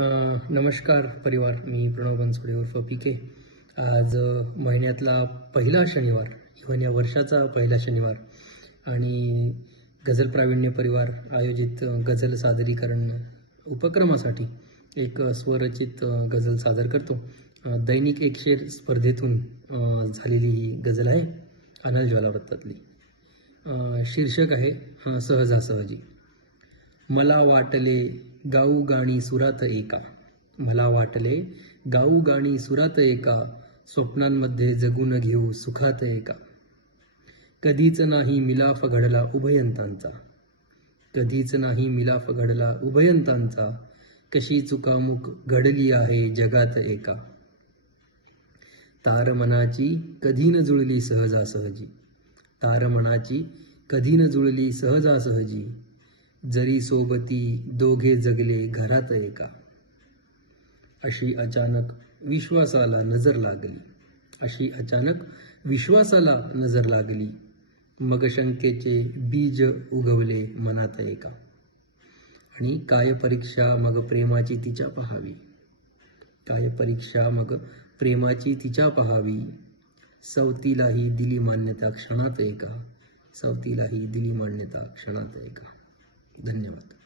नमस्कार परिवार. मी प्रणव बनसोडे उर्फ पी. के. आज महिन्यातला पहिला शनिवार इव्हन या वर्षाचा पहिला शनिवार. आणि गझल प्रावीण्य परिवार आयोजित गझल सादरीकरण उपक्रमासाठी एक स्वरचित गझल सादर करतो. दैनिक एक शेर स्पर्धेतून झालेली ही गझल आहे अनल ज्वालावृत्तातली शीर्षक आहे सहजासहजी. मला वाटले गाऊ गाणी सुरात एका. मला वाटले गाऊ गाणी सुरात एका. स्वप्नांमध्ये जगून घेऊ सुखात एका. कधीच नाही मिलाफ घडला उभयंतांचा. कधीच नाही मिलाफ घडला उभयंतांचा. कशी चुकामुक घडली आहे जगात एका. तार मनाची कधी न जुळली सहजासहजी. तार मनाची कधी न जुळली सहजासहजी. जरी सोबती दोघे जगले घरात एका. अशी अचानक विश्वासाला नजर लागली. अशी अचानक विश्वासाला नजर लागली. मग शंकेचे बीज उगवले मनात एका. आणि काय परीक्षा मग प्रेमाची तिच्या पहावी? काय परीक्षा मग प्रेमाची तिच्या पहावी? सवतीलाही दिली मान्यता क्षणात एका. सवतीलाही दिली मान्यता क्षणात एका. धन्यवाद.